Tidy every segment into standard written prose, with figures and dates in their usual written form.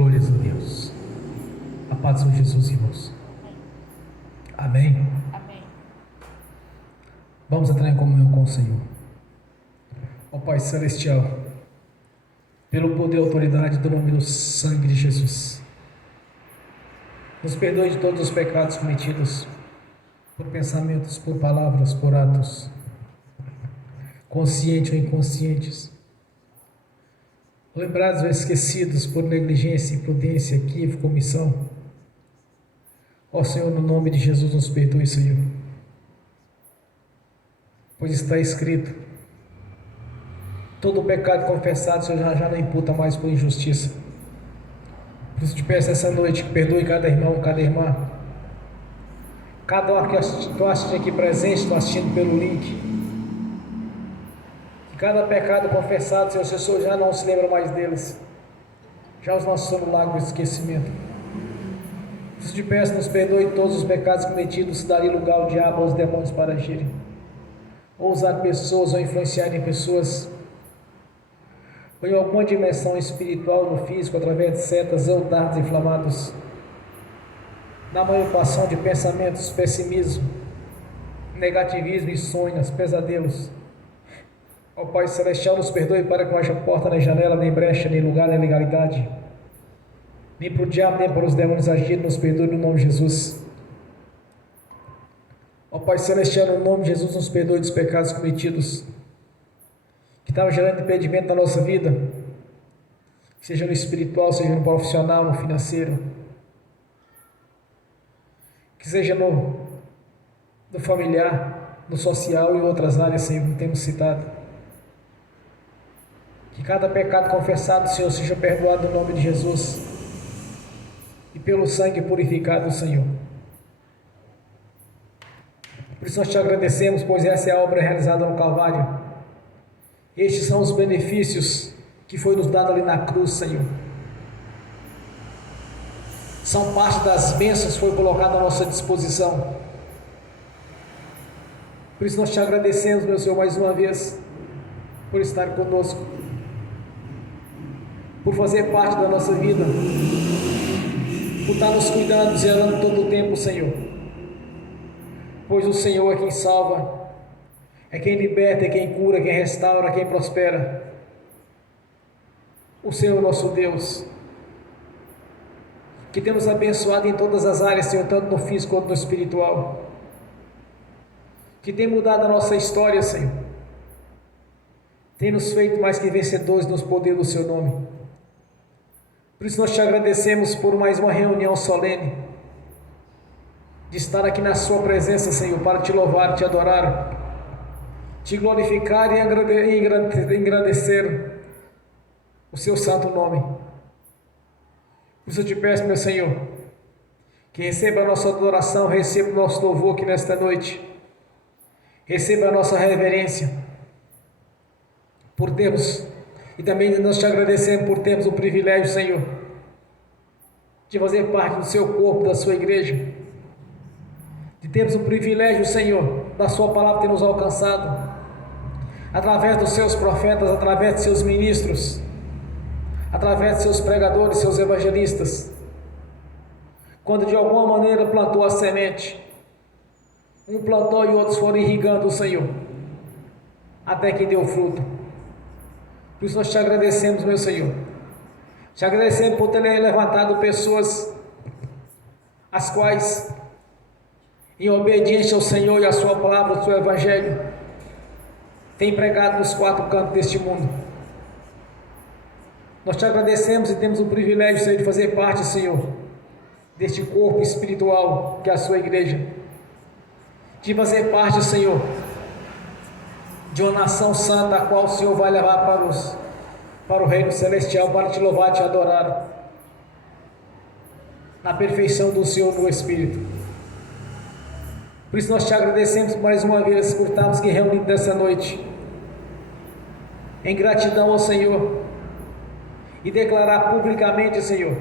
Glórias a Deus. A paz de Jesus, irmãos. Amém? Amém. Vamos entrar em comunhão com o Senhor. Ó Pai Celestial, pelo poder e autoridade do nome do sangue de Jesus, nos perdoe de todos os pecados cometidos, por pensamentos, por palavras, por atos, conscientes ou inconscientes, lembrados ou esquecidos por negligência, imprudência, equívoco, omissão. Ó Senhor, no nome de Jesus, nos perdoe, Senhor, pois está escrito: todo pecado confessado, Senhor, já não imputa mais por injustiça. Por isso te peço essa noite que perdoe cada irmão, cada irmã, cada um que estou assistindo aqui presente, estou assistindo pelo link. Cada pecado confessado, Senhor, o Senhor já não se lembra mais deles, já os nossos no lago do esquecimento. Por isso te peço, nos perdoe todos os pecados cometidos, daria lugar ao diabo, aos demônios para agirem, ou usar pessoas, ou influenciar em pessoas, ou em alguma dimensão espiritual no físico, através de setas ou dardos inflamados, na manipulação de pensamentos, pessimismo, negativismo, sonhos, pesadelos. Ó Pai Celestial, nos perdoe para que não haja porta nem janela, nem brecha, nem lugar, nem legalidade, nem para o diabo, nem para os demônios agirem. Nos perdoe no nome de Jesus. Ó Pai Celestial, no nome de Jesus, nos perdoe dos pecados cometidos, que estavam gerando impedimento na nossa vida, seja no espiritual, seja no profissional, no financeiro, que seja no familiar, no social e outras áreas, Senhor, que temos citado. Que cada pecado confessado, Senhor, seja perdoado no nome de Jesus e pelo sangue purificado, Senhor. Por isso nós te agradecemos, pois essa é a obra realizada no Calvário. Estes são os benefícios que foi nos dado ali na cruz, Senhor. São parte das bênçãos que foi colocada à nossa disposição. Por isso nós te agradecemos, meu Senhor, mais uma vez, por estar conosco, por fazer parte da nossa vida, por estar nos cuidando, zelando todo o tempo, Senhor. Pois o Senhor é quem salva, é quem liberta, é quem cura, quem restaura, quem prospera. O Senhor é nosso Deus, que tem nos abençoado em todas as áreas, Senhor, tanto no físico quanto no espiritual, que tem mudado a nossa história, Senhor, tem nos feito mais que vencedores nos poderes do Seu nome. Por isso nós te agradecemos por mais uma reunião solene, de estar aqui na Sua presença, Senhor, para te louvar, te adorar, te glorificar e engrandecer o Seu santo nome. Por isso eu te peço, meu Senhor, que receba a nossa adoração, receba o nosso louvor aqui nesta noite, receba a nossa reverência, por termos, e também nós te agradecemos por termos o privilégio, Senhor, de fazer parte do Seu corpo, da Sua igreja, de termos o privilégio, Senhor, da Sua palavra ter nos alcançado, através dos Seus profetas, através de Seus ministros, através de Seus pregadores, Seus evangelistas, quando de alguma maneira plantou a semente, um plantou e outros foram irrigando o Senhor, até que deu fruto. Por isso nós te agradecemos, meu Senhor, te agradecemos por ter levantado pessoas, as quais, em obediência ao Senhor e à Sua palavra, ao Seu Evangelho, tem pregado nos quatro cantos deste mundo. Nós te agradecemos e temos o privilégio, Senhor, de fazer parte, Senhor, deste corpo espiritual que é a Sua igreja, de fazer parte, Senhor, de uma nação santa, a qual o Senhor vai levar para o reino celestial, para te louvar, te adorar, na perfeição do Senhor no Espírito. Por isso nós te agradecemos mais uma vez por estarmos aqui reunidos nessa noite, em gratidão ao Senhor, e declarar publicamente, Senhor,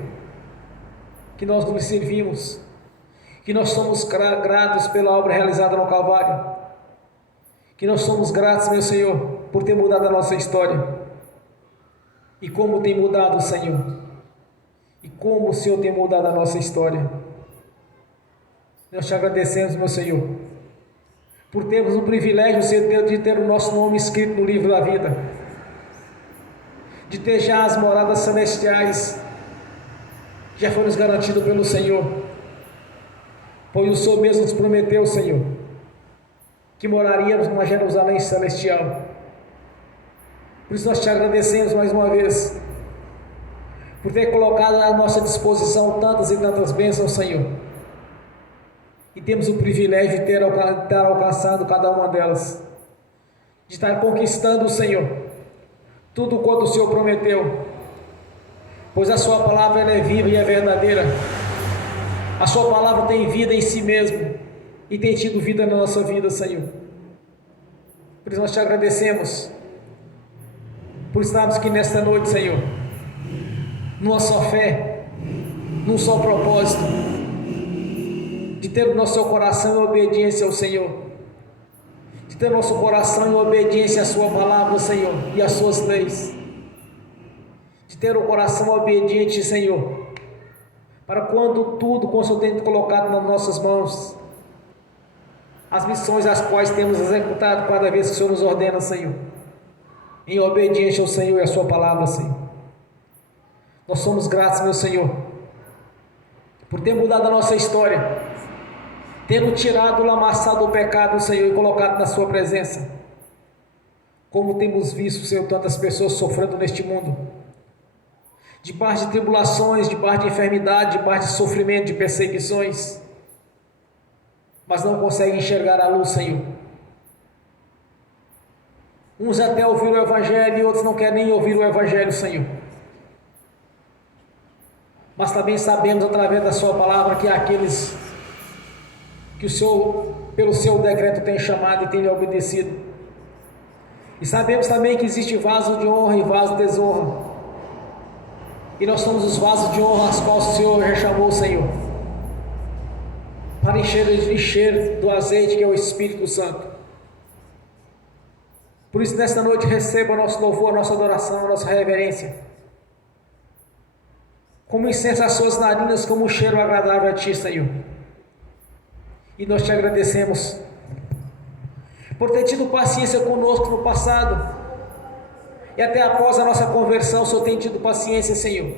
que nós nos servimos, que nós somos gratos pela obra realizada no Calvário, que nós somos gratos, meu Senhor, por ter mudado a nossa história, e como tem mudado, Senhor, e como o Senhor tem mudado a nossa história. Nós te agradecemos, meu Senhor, por termos o privilégio, Senhor, de ter o nosso nome escrito no livro da vida, de ter já as moradas celestiais, já foi nos garantido pelo Senhor, pois o Senhor mesmo nos prometeu, Senhor, que moraríamos numa Jerusalém celestial. Por isso nós te agradecemos mais uma vez, por ter colocado à nossa disposição tantas e tantas bênçãos, Senhor, e temos o privilégio de ter alcançado cada uma delas, de estar conquistando, Senhor, tudo quanto o Senhor prometeu, pois a sua palavra ela é viva e é verdadeira. A sua palavra tem vida em si mesmo e tem tido vida na nossa vida, Senhor. Por isso nós te agradecemos por estarmos aqui nesta noite, Senhor, numa só fé, num só propósito, de ter o nosso coração em obediência ao Senhor, de ter o nosso coração em obediência à sua palavra, Senhor, e às suas leis, de ter o coração obediente, Senhor, para quando tudo que o Senhor tem colocado nas nossas mãos, as missões as quais temos executado cada vez que o Senhor nos ordena, Senhor, em obediência ao Senhor e à sua palavra, Senhor. Nós somos gratos, meu Senhor, por ter mudado a nossa história, tendo tirado o lamaçal do pecado, Senhor, e colocado na sua presença. Como temos visto, Senhor, tantas pessoas sofrendo neste mundo, debaixo de tribulações, debaixo de enfermidade, debaixo de sofrimento, de perseguições, mas não conseguem enxergar a luz, Senhor. Uns até ouviram o Evangelho e outros não querem nem ouvir o Evangelho, Senhor. Mas também sabemos através da sua palavra que há aqueles que o Senhor, pelo seu decreto, tem chamado e tem lhe obedecido. E sabemos também que existe vaso de honra e vaso de desonra. E nós somos os vasos de honra aos quais o Senhor já chamou, Senhor, para encher do azeite que é o Espírito Santo. Por isso, nesta noite, receba o nosso louvor, a nossa adoração, a nossa reverência, como incenso às suas narinas, como um cheiro agradável a Ti, Senhor. E nós te agradecemos por ter tido paciência conosco no passado, e até após a nossa conversão, o Senhor tem tido paciência, Senhor,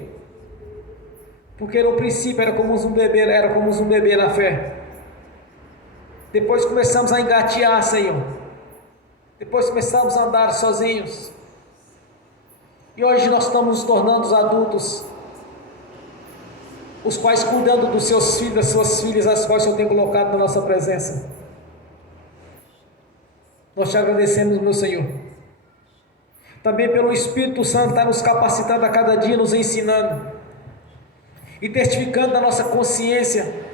porque no princípio era como um bebê na fé. Depois começamos a engatear, Senhor. Depois começamos a andar sozinhos. E hoje nós estamos nos tornando adultos, os quais cuidando dos seus filhos, das suas filhas, as quais o Senhor tem colocado na nossa presença. Nós te agradecemos, meu Senhor, também pelo Espírito Santo estar nos capacitando a cada dia, nos ensinando e testificando da nossa consciência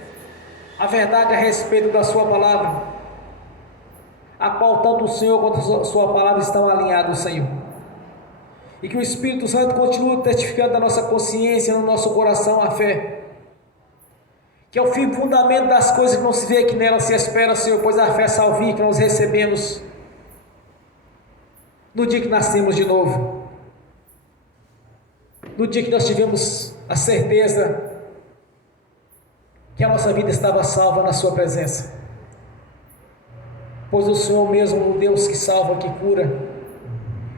a verdade a respeito da sua palavra, a qual tanto o Senhor quanto a sua palavra estão alinhados, Senhor. E que o Espírito Santo continue testificando da nossa consciência, no nosso coração, a fé, que é o fim fundamento das coisas que não se vê, que nela se espera, Senhor, pois a fé salvia que nós recebemos no dia que nascemos de novo, no dia que nós tivemos a certeza que a nossa vida estava salva na sua presença, pois o Senhor mesmo, o Deus que salva, que cura,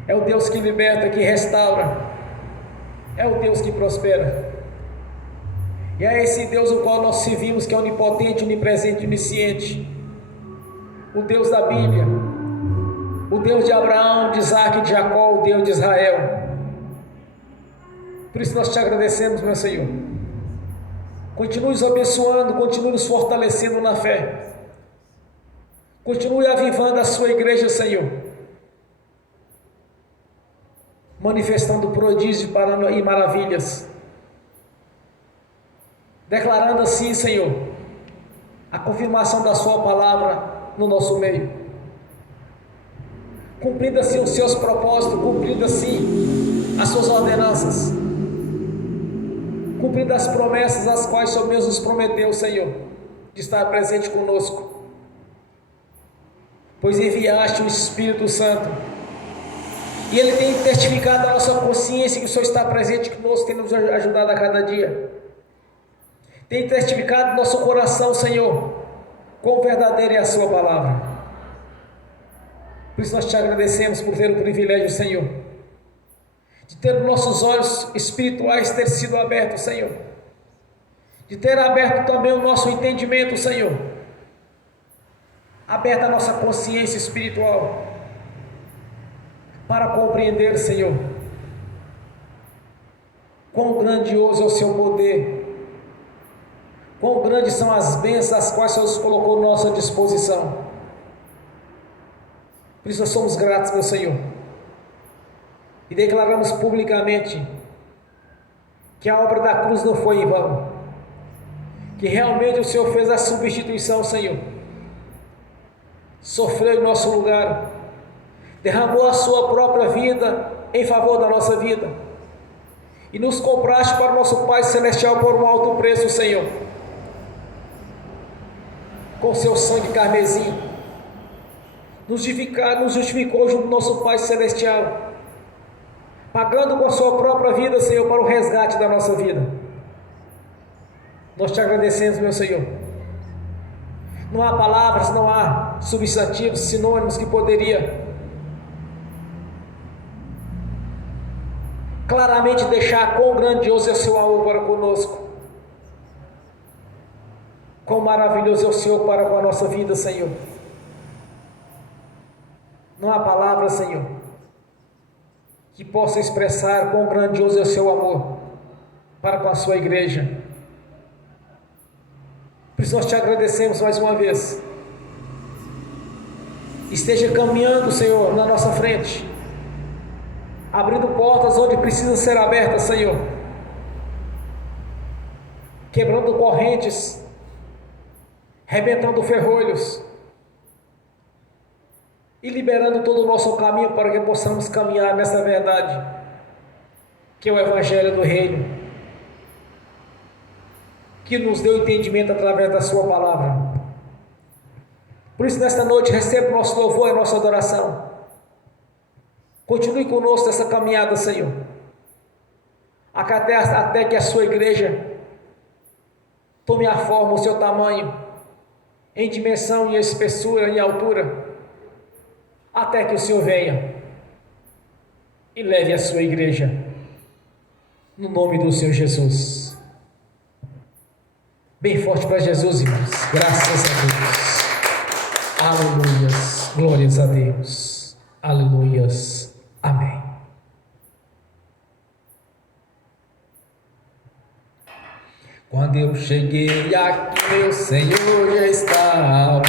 é o Deus que liberta, que restaura, é o Deus que prospera, e é esse Deus o qual nós servimos, que é onipotente, onipresente e onisciente, o Deus da Bíblia, o Deus de Abraão, de Isaac e de Jacó, o Deus de Israel. Por isso nós te agradecemos, meu Senhor. Continue nos abençoando, continue nos fortalecendo na fé, continue avivando a sua igreja, Senhor, manifestando prodígios e maravilhas, declarando assim, Senhor, a confirmação da sua palavra no nosso meio, cumprindo assim os seus propósitos, cumprindo assim as suas ordenanças, cumprindo as promessas as quais o Senhor mesmo nos prometeu, Senhor, de estar presente conosco, pois enviaste o Espírito Santo E Ele tem testificado a nossa consciência que o Senhor está presente conosco, tem nos ajudado a cada dia. Tem testificado nosso coração, Senhor, quão verdadeira é a Sua palavra. Por isso nós te agradecemos por ter o privilégio, Senhor, de ter nossos olhos espirituais ter sido abertos, Senhor, de ter aberto também o nosso entendimento, Senhor, aberta a nossa consciência espiritual, para compreender, Senhor, quão grandioso é o Seu poder, quão grandes são as bênçãos as quais o Senhor colocou à nossa disposição. Por isso nós somos gratos, meu Senhor, e declaramos publicamente que a obra da cruz não foi em vão, que realmente o Senhor fez a substituição, Senhor, sofreu em nosso lugar, derramou a Sua própria vida em favor da nossa vida, e nos compraste para o nosso Pai Celestial por um alto preço, Senhor, com Seu sangue carmesim, nos justificou junto ao nosso Pai Celestial, pagando com a Sua própria vida, Senhor, para o resgate da nossa vida. Nós te agradecemos, meu Senhor. Não há palavras, não há substantivos, sinônimos que poderia claramente deixar quão grandioso é o Seu amor para conosco, quão maravilhoso é o Senhor para com a nossa vida, Senhor. Não há palavra, Senhor, que possa expressar quão grandioso é o Seu amor para com a Sua igreja. Por isso nós te agradecemos mais uma vez. Esteja caminhando, Senhor, na nossa frente, abrindo portas onde precisam ser abertas, Senhor, quebrando correntes, rebentando ferrolhos e liberando todo o nosso caminho para que possamos caminhar nessa verdade, que é o Evangelho do Reino, que nos deu entendimento através da Sua palavra. Por isso, nesta noite, receba o nosso louvor e a nossa adoração. Continue conosco nessa caminhada, Senhor, até que a Sua igreja tome a forma, o seu tamanho, em dimensão, em espessura, em altura, até que o Senhor venha e leve a Sua igreja, no nome do Senhor Jesus. Bem forte para Jesus, irmãos. Graças a Deus. Aleluias. Glórias a Deus. Aleluias. Amém. Quando eu cheguei aqui, meu Senhor já estava.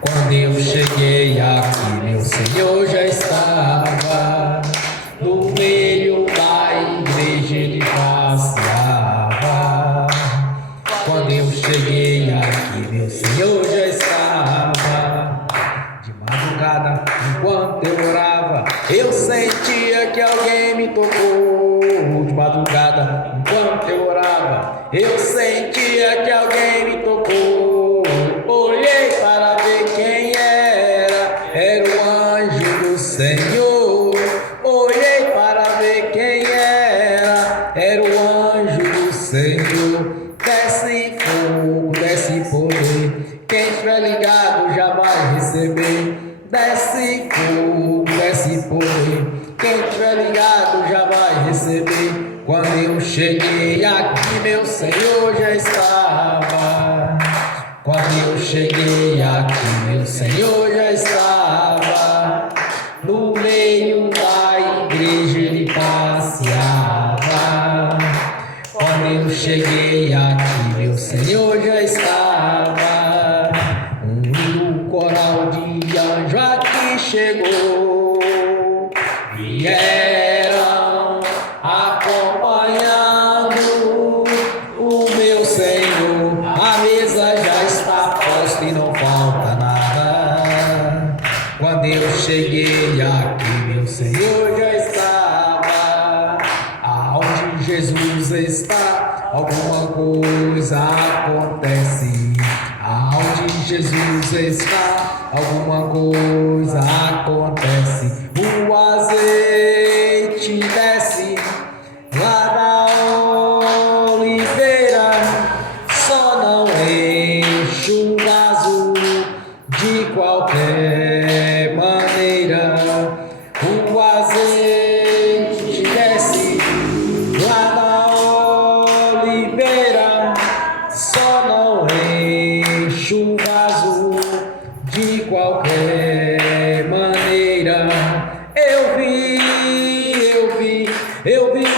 Quando eu cheguei aqui, meu Senhor já estava. No meio da igreja ele passeava. Quando eu cheguei aqui, meu Senhor já estava. De madrugada, enquanto eu orava, eu sentia que alguém me tocou. De madrugada, enquanto eu orava, eu sentia que alguém me tocou. Olhei para ver quem era o anjo do Senhor. Olhei para ver quem era o anjo do Senhor. Desce fogo, desce poder, quem estiver ligado já vai receber. Desce fogo, desce poder, quem estiver ligado já vai receber. Quando eu cheguei aqui, meu Senhor já estava. Quando eu cheguei aqui, meu Senhor já estava. No meio da igreja ele passeava. Quando eu cheguei aqui, meu Senhor já estava. Um lindo coral de anjo aqui chegou. Vieram acompanhando o meu Senhor. A mesa já está posta e não falta nada. Quando eu cheguei aqui, meu Senhor já estava. Aonde Jesus está, alguma coisa acontece. Aonde Jesus está, alguma coisa acontece. O azeite desce lá da oliveira, só não enche o vaso de qualquer maneira. O azeite desce lá da oliveira, só não enche o vaso de qualquer maneira. Eu vi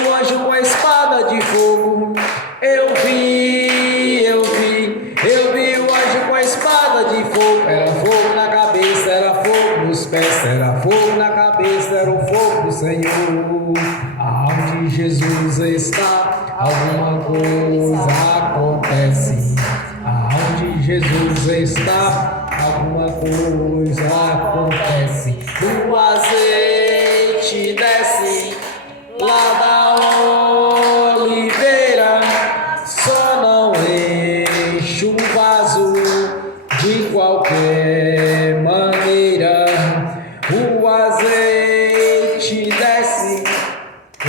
o anjo com a espada de fogo. Eu vi o anjo com a espada de fogo. Era fogo na cabeça, era fogo nos pés, era fogo na cabeça, era o fogo do Senhor. Aonde Jesus está, alguma coisa acontece. Aonde Jesus está, alguma coisa acontece. O azeite desce lá da oliveira, só não enche o vaso de qualquer maneira. O azeite desce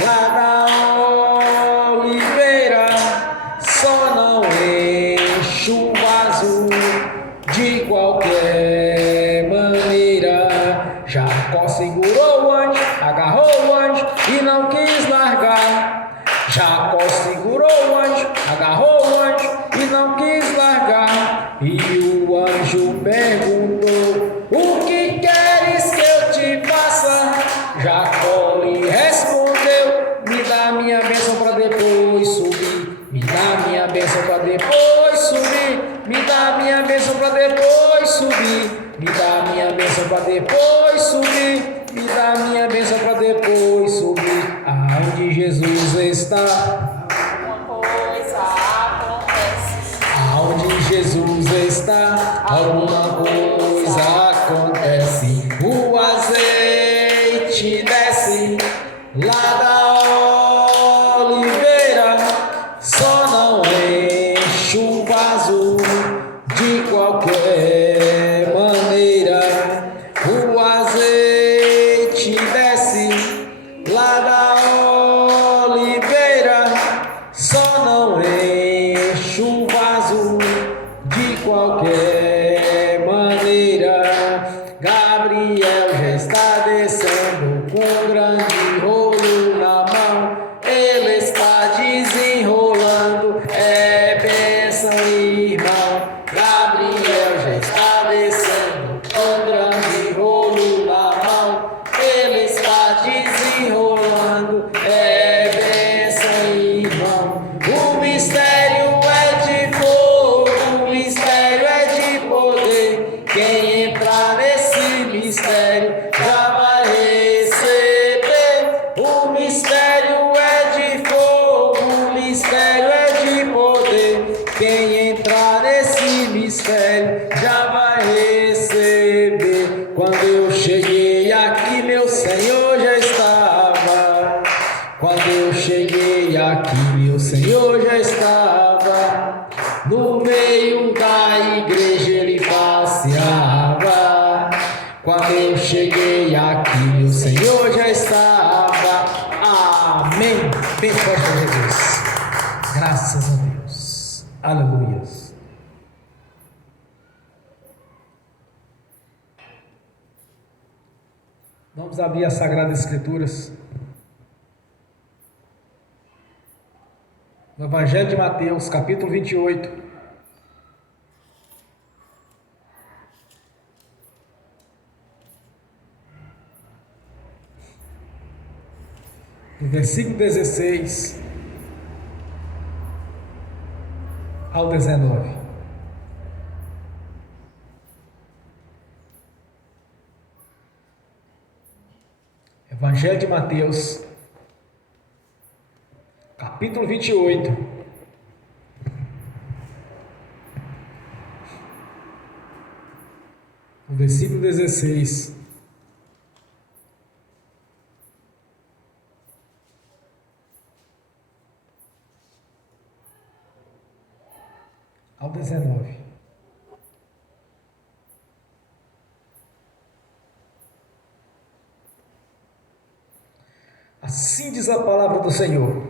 lá da oliveira, só não enche o vaso de qualquer maneira. Jacó segurou o anjo, agarrou o anjo e não quis largar. Jacó segurou o anjo, agarrou o anjo e não quis largar. E o anjo perguntou: o que queres que eu te faça? Jacó lhe respondeu: me dá minha bênção para depois subir. Me dá minha bênção para depois subir. Me dá minha bênção para depois subir. Me dá minha bênção para depois subir. Me dá minha bênção para depois subir. Aonde Jesus está, alguma coisa acontece. Aonde Jesus está, alguma coisa acontece. O azeite desce lá da oliveira, só não enche o vaso de qualquer maneira. O azeite desce lá da oliveira, só não enche o vaso de qualquer maneira. Gabriel já está descendo com um grande rolo na mão. Ele está desenrolando, é bênção, irmão. Gabriel já está descendo com um grande rolo na mão. Ele está desenrolando, é bênção, irmão. O mistério é de fogo, o mistério é de poder. Quem entrar nesse mistério já vai receber. O mistério é de fogo, o mistério é de poder. Quem entrar nesse mistério já vai receber. Quando eu cheguei aqui, meu Senhor já estava. Quando eu cheguei aqui, meu Senhor já estava. No meio da igreja ele passeava. Quando eu cheguei aqui, meu Senhor já estava. Amém. Bem forte a Jesus. Graças a Deus. Aleluia. Vamos abrir as Sagradas Escrituras. No Evangelho de Mateus, capítulo 28. Do versículo 16 ao 19. Evangelho de Mateus, capítulo 28. O versículo 16 ao 19. Diz a palavra do Senhor: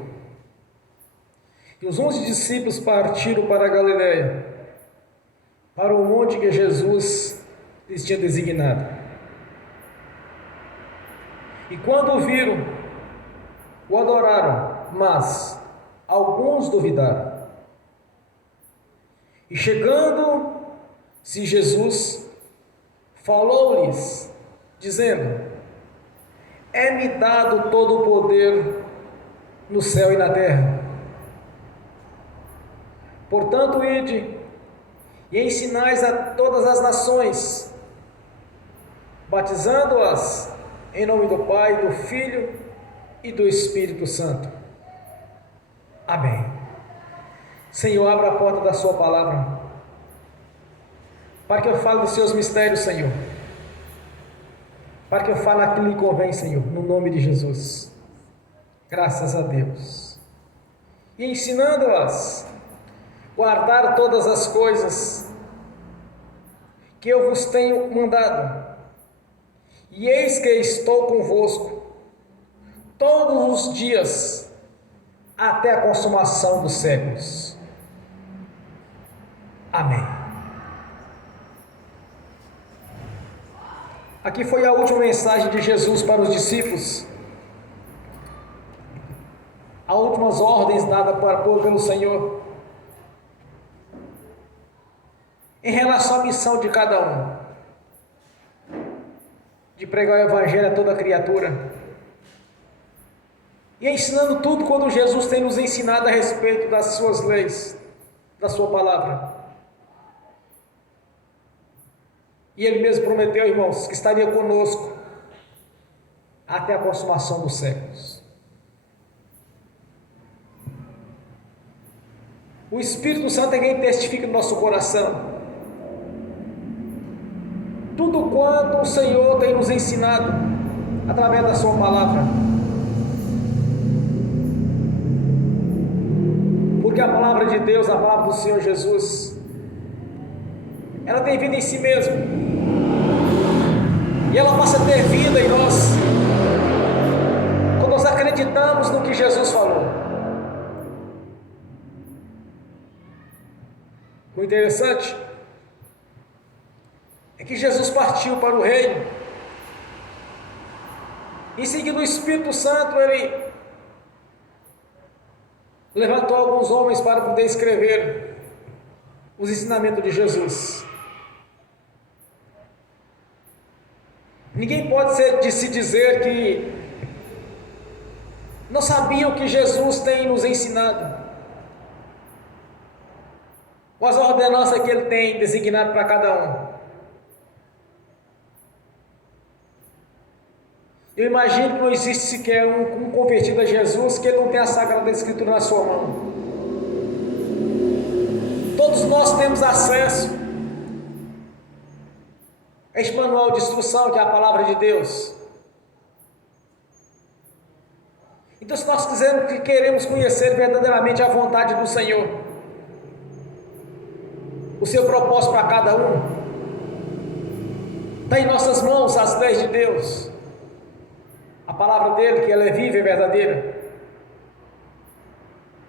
e os 11 discípulos partiram para a Galiléia, para o monte que Jesus lhes tinha designado. E quando o viram, o adoraram, mas alguns duvidaram. E chegando-se Jesus, falou-lhes, dizendo: é-me dado todo o poder no céu e na terra. Portanto, ide e ensinais a todas as nações, batizando-as em nome do Pai, do Filho e do Espírito Santo. Amém. Senhor, abra a porta da sua palavra, para que eu fale dos seus mistérios, Senhor, para que eu fale aquilo que convém, Senhor, no nome de Jesus. Graças a Deus. E ensinando-as guardar todas as coisas que eu vos tenho mandado. E eis que estou convosco todos os dias até a consumação dos séculos. Amém. Aqui foi a última mensagem de Jesus para os discípulos. As últimas ordens dadas pelo Senhor em relação à missão de cada um, de pregar o Evangelho a toda criatura, e ensinando tudo quando Jesus tem nos ensinado a respeito das suas leis, da sua palavra. E Ele mesmo prometeu, irmãos, que estaria conosco até a consumação dos séculos. O Espírito Santo é quem testifica no nosso coração tudo quanto o Senhor tem nos ensinado através da sua palavra. Porque a palavra de Deus, a palavra do Senhor Jesus, ela tem vida em si mesma, e ela passa a ter vida em nós quando nós acreditamos no que Jesus falou. O interessante é que Jesus partiu para o reino. Em seguida, o Espírito Santo, ele levantou alguns homens para poder escrever os ensinamentos de Jesus. Ninguém pode se dizer que não sabia o que Jesus tem nos ensinado, ou as ordenanças que Ele tem designado para cada um. Eu imagino que não existe sequer um convertido a Jesus que ele não tenha a Sagrada Escritura na sua mão. Todos nós temos acesso a este manual de instrução que é a palavra de Deus. Então, se nós queremos conhecer verdadeiramente a vontade do Senhor, o seu propósito para cada um, está em nossas mãos as leis de Deus, a palavra dele, que ela é viva e verdadeira.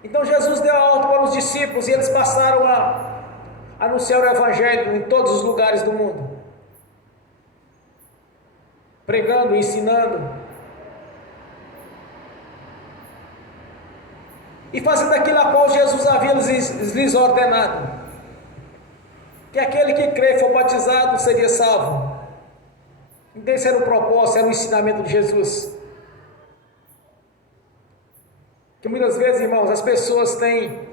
Então Jesus deu a ordem para os discípulos e eles passaram a anunciar o Evangelho em todos os lugares do mundo, pregando, ensinando e fazendo aquilo a qual Jesus havia lhes ordenado, que aquele que crê e for batizado seria salvo. Então esse era o propósito, era o ensinamento de Jesus. Que muitas vezes, irmãos, as pessoas têm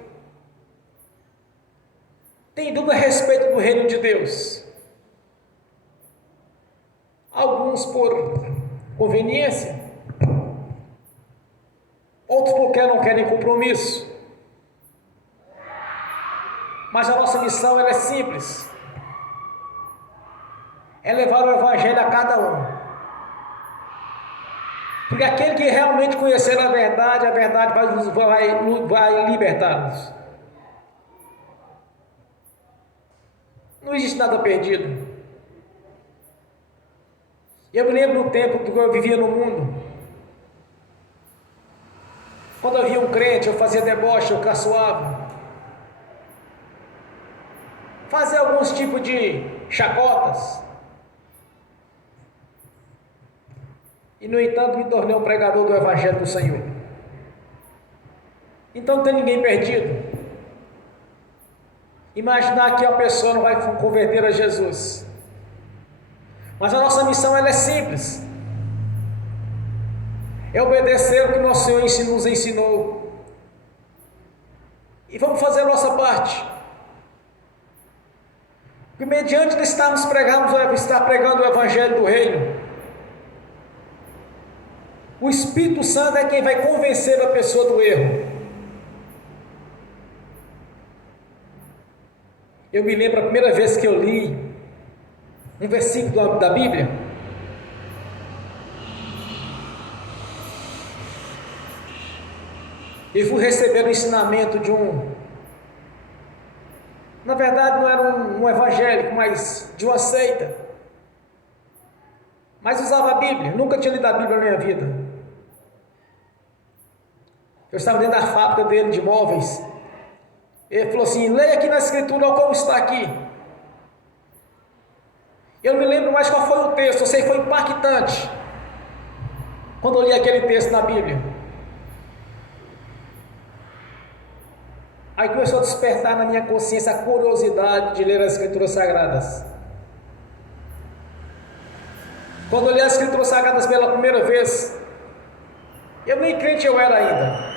dúvida a respeito do reino de Deus. Alguns por conveniência, outros porque não querem compromisso. Mas a nossa missão ela é simples: é levar o Evangelho a cada um. Porque aquele que realmente conhecer a verdade vai libertá-los. Não existe nada perdido. Eu me lembro do tempo que eu vivia no mundo. Quando eu via um crente, eu fazia deboche, eu caçoava. Fazia alguns tipos de chacotas. E, no entanto, me tornei um pregador do Evangelho do Senhor. Então não tem ninguém perdido. Imaginar que a pessoa não vai converter a Jesus. Mas a nossa missão ela é simples. É obedecer o que nosso Senhor nos ensinou. E vamos fazer a nossa parte. Porque mediante de estar pregando o Evangelho do Reino, o Espírito Santo é quem vai convencer a pessoa do erro. Eu me lembro a primeira vez que eu li um versículo da Bíblia. E fui receber o ensinamento de na verdade não era um evangélico, mas de uma seita. Mas usava a Bíblia, nunca tinha lido a Bíblia na minha vida. Eu estava dentro da fábrica dele de móveis. Ele falou assim: leia aqui na escritura como está aqui. Eu não me lembro mais qual foi o texto, eu sei que foi impactante quando eu li aquele texto na Bíblia. Aí começou a despertar na minha consciência a curiosidade de ler as Escrituras Sagradas. Quando eu li as Escrituras Sagradas pela primeira vez, eu nem crente eu era ainda.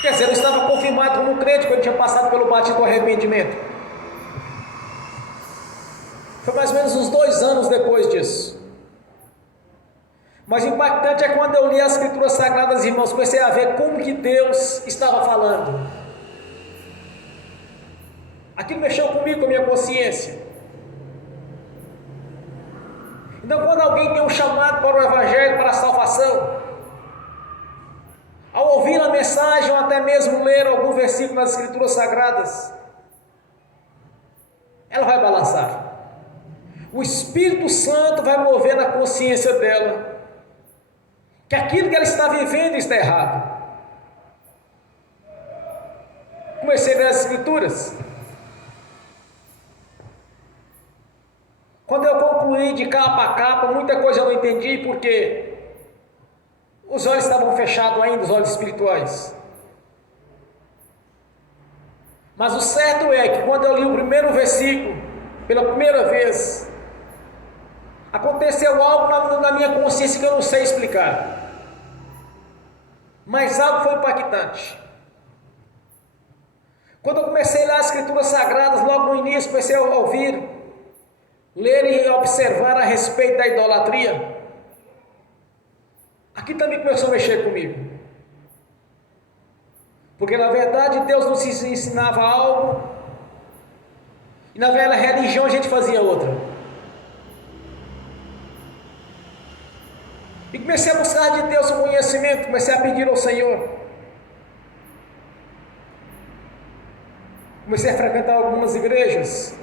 Quer dizer, eu estava confirmado como crente quando eu tinha passado pelo batismo do arrependimento. Foi mais ou menos uns 2 anos depois disso. Mas o impactante é quando eu li as Escrituras Sagradas, irmãos, comecei a ver como que Deus estava falando. Aquilo mexeu comigo, com a minha consciência. Então, quando alguém tem um chamado para o Evangelho, para a salvação, ao ouvir a mensagem ou até mesmo ler algum versículo nas Escrituras Sagradas, ela vai balançar. O Espírito Santo vai mover na consciência dela que aquilo que ela está vivendo está errado. Comecei a ler as Escrituras. Quando eu concluí de capa a capa, muita coisa eu não entendi, porque os olhos estavam fechados ainda, os olhos espirituais. Mas o certo é que quando eu li o primeiro versículo, pela primeira vez, aconteceu algo na minha consciência que eu não sei explicar. Mas algo foi impactante. Quando eu comecei a ler as Escrituras Sagradas, logo no início, comecei a ouvir, ler e observar a respeito da idolatria. Aqui também começou a mexer comigo. Porque na verdade Deus nos ensinava algo, e na velha religião a gente fazia outra. E comecei a buscar de Deus o conhecimento, comecei a pedir ao Senhor. Comecei a frequentar algumas igrejas,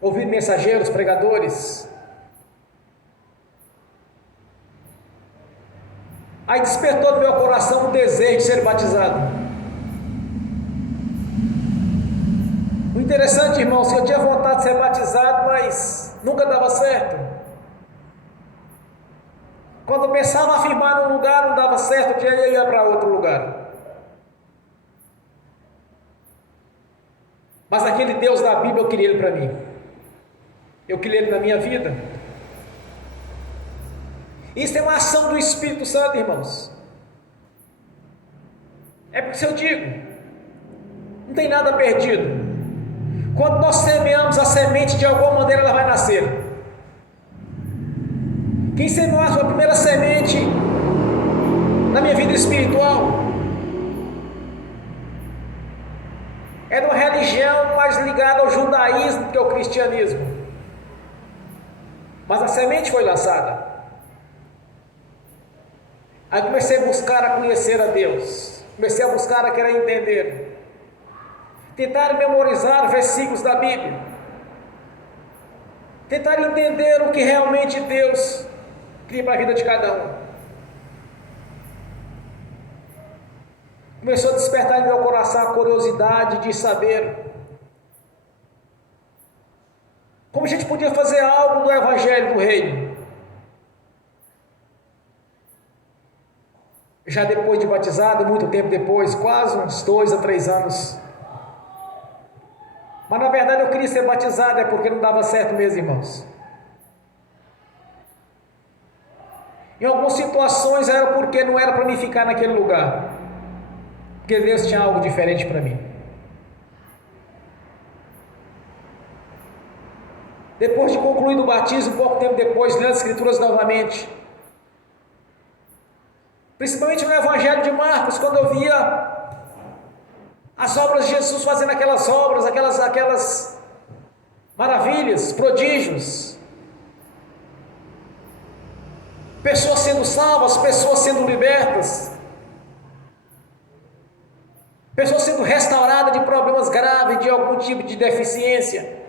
ouvir mensageiros, pregadores. Aí despertou no meu coração o desejo de ser batizado. O interessante, irmãos, eu tinha vontade de ser batizado, mas nunca dava certo. Quando eu pensava em afirmar num lugar, não dava certo, eu ia para outro lugar. Mas aquele Deus da Bíblia, eu queria Ele para mim. Eu queria Ele na minha vida. Isso é uma ação do Espírito Santo, irmãos. É porque se eu digo, não tem nada perdido. Quando nós semeamos a semente, de alguma maneira ela vai nascer. Quem semeou a sua primeira semente na minha vida espiritual era uma religião mais ligada ao judaísmo do que ao cristianismo. Mas a semente foi lançada. Aí comecei a buscar a conhecer a Deus. Comecei a buscar a querer entender. Tentar memorizar versículos da Bíblia. Tentar entender o que realmente Deus cria para a vida de cada um. Começou a despertar em meu coração a curiosidade de saber como a gente podia fazer algo do Evangelho do Reino. Já depois de batizado, muito tempo depois, quase uns 2 a 3 anos. Mas na verdade eu queria ser batizado, é porque não dava certo mesmo, irmãos. Em algumas situações era porque não era para mim ficar naquele lugar, porque Deus tinha algo diferente para mim. Depois de concluído o batismo, pouco tempo depois, lendo as Escrituras novamente, principalmente no Evangelho de Marcos, quando eu via as obras de Jesus fazendo aquelas obras, aquelas maravilhas, prodígios, pessoas sendo salvas, pessoas sendo libertas, pessoas sendo restauradas de problemas graves, de algum tipo de deficiência.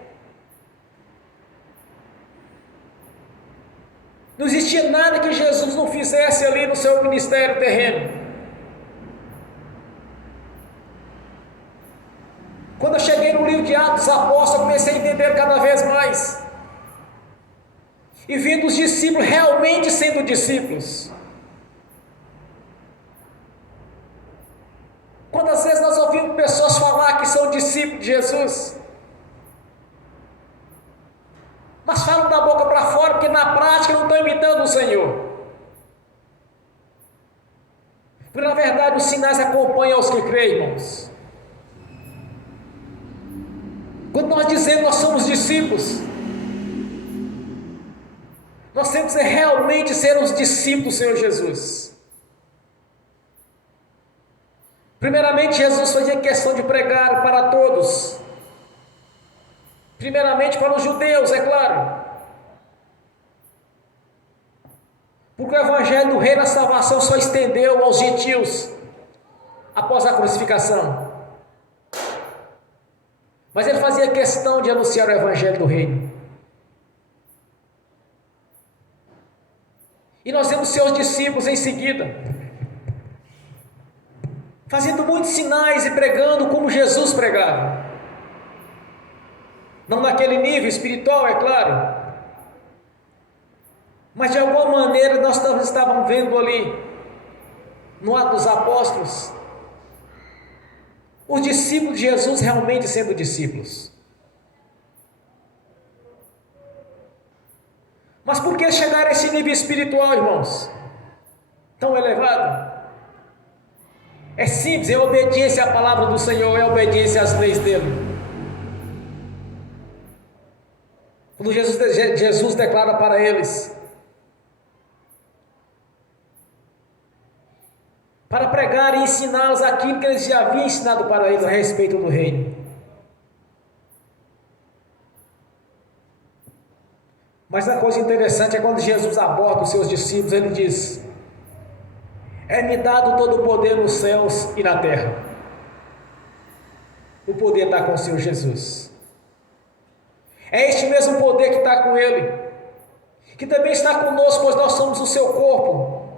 Não existia nada que Jesus não fizesse ali no seu ministério terreno. Quando eu cheguei no livro de Atos dos Apóstolos, eu comecei a entender cada vez mais. E vendo os discípulos realmente sendo discípulos. Quantas vezes nós ouvimos pessoas falar que são discípulos de Jesus, mas falam da boca para fora, porque na prática não estão imitando o Senhor. Porque na verdade os sinais acompanham os que creem, irmãos. Quando nós dizemos que nós somos discípulos, nós temos que realmente ser os discípulos do Senhor Jesus. Primeiramente, Jesus fazia questão de pregar para todos. Primeiramente para os judeus, é claro. Porque o Evangelho do Reino da Salvação só estendeu aos gentios após a crucificação. Mas ele fazia questão de anunciar o Evangelho do Reino. E nós temos seus discípulos em seguida, fazendo muitos sinais e pregando como Jesus pregava. Não naquele nível espiritual, é claro, mas de alguma maneira nós estávamos vendo ali, no Atos dos Apóstolos, os discípulos de Jesus realmente sendo discípulos. Mas por que chegar a esse nível espiritual, irmãos? Tão elevado? É simples, é obediência à palavra do Senhor, é obediência às leis dele. Quando Jesus declara para eles, para pregar e ensiná-los aquilo que eles já haviam ensinado para eles a respeito do reino. Mas a coisa interessante é quando Jesus aborda os seus discípulos, ele diz: é-me dado todo o poder nos céus e na terra. O poder está com o Senhor Jesus. É este mesmo poder que está com Ele, que também está conosco, pois nós somos o seu corpo.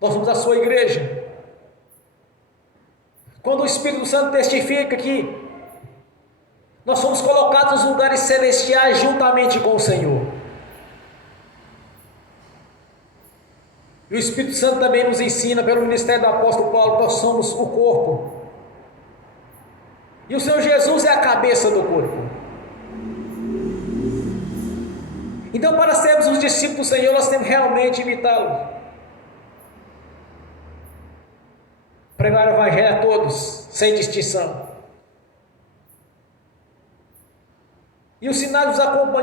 Nós somos a sua igreja. Quando o Espírito Santo testifica que nós somos colocados nos lugares celestiais juntamente com o Senhor. E o Espírito Santo também nos ensina, pelo ministério do apóstolo Paulo, que nós somos o corpo. E o Senhor Jesus é a cabeça do corpo. Então, para sermos os discípulos do Senhor, nós temos realmente imitá-lo. Pregar o Evangelho a todos, sem distinção. E o sinal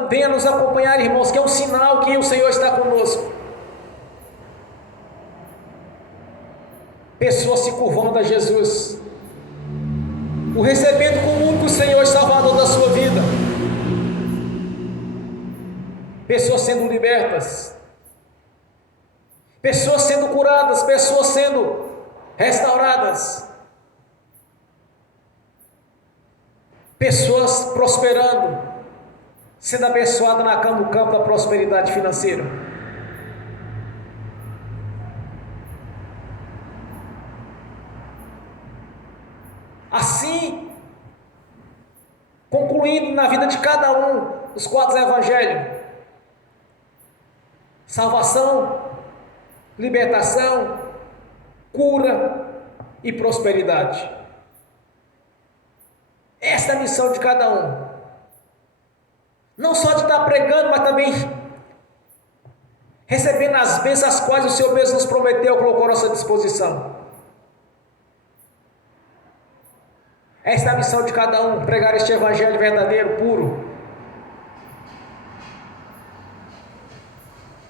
venha nos acompanhar, irmãos, que é um sinal que o Senhor está conosco. Pessoas se curvando a Jesus, o recebendo como o único Senhor e Salvador da sua vida. Pessoas sendo libertas, pessoas sendo curadas, pessoas sendo restauradas, pessoas prosperando, sendo abençoadas no campo da prosperidade financeira. Assim, concluindo na vida de cada um os 4 evangelhos: salvação, libertação, cura e prosperidade. Esta é a missão de cada um. Não só de estar pregando, mas também recebendo as bênçãos as quais o Senhor mesmo nos prometeu, colocou à nossa disposição. Esta é a missão de cada um: pregar este evangelho verdadeiro, puro.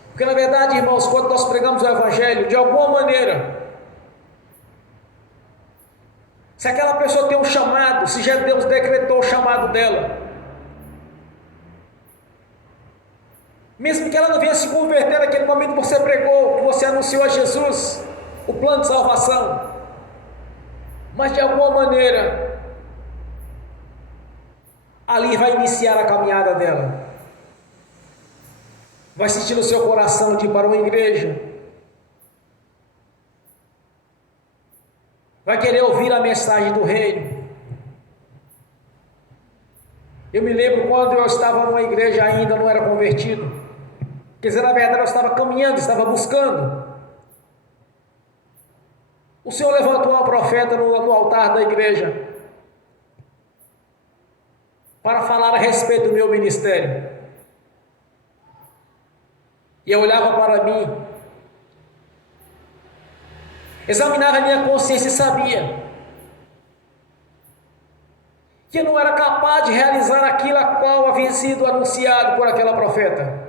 Porque na verdade, irmãos, quando nós pregamos o evangelho, de alguma maneira, se aquela pessoa tem um chamado, se já Deus decretou o chamado dela, mesmo que ela não venha se converter naquele momento que você pregou, que você anunciou a Jesus, o plano de salvação, mas de alguma maneira, ali vai iniciar a caminhada dela. Vai sentir no seu coração de ir para uma igreja. Vai querer ouvir a mensagem do reino. Eu me lembro quando eu estava numa igreja, ainda não era convertido. Quer dizer, na verdade eu estava caminhando, estava buscando. O Senhor levantou uma profeta no altar da igreja para falar a respeito do meu ministério. E eu olhava para mim, examinava a minha consciência e sabia que eu não era capaz de realizar aquilo a qual havia sido anunciado por aquela profeta.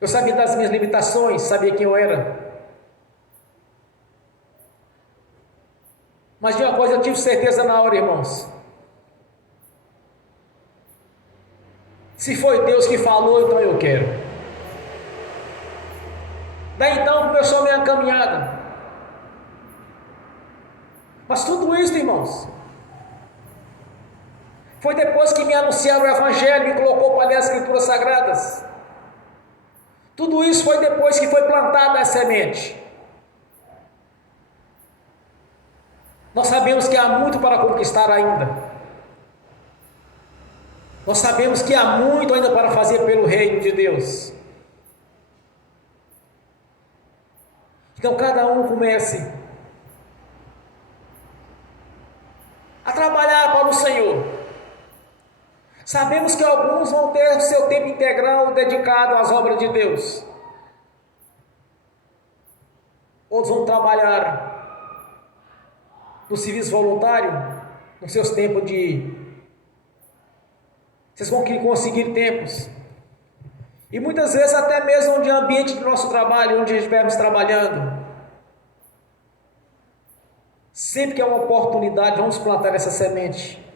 Eu sabia das minhas limitações, sabia quem eu era. Mas de uma coisa eu tive certeza na hora, irmãos: se foi Deus que falou, então eu quero. Daí então começou a minha caminhada. Mas tudo isso, irmãos, foi depois que me anunciaram o evangelho, me colocou para ler as escrituras sagradas. Tudo isso foi depois que foi plantada a semente. Nós sabemos que há muito para conquistar ainda. Nós sabemos que há muito ainda para fazer pelo reino de Deus. Então cada um comece a trabalhar para o Senhor. Sabemos que alguns vão ter o seu tempo integral dedicado às obras de Deus. Outros vão trabalhar no serviço voluntário, nos seus tempos de... Vocês vão conseguir tempos. E muitas vezes até mesmo de ambiente do nosso trabalho, onde estivermos trabalhando. Sempre que há uma oportunidade, vamos plantar essa semente.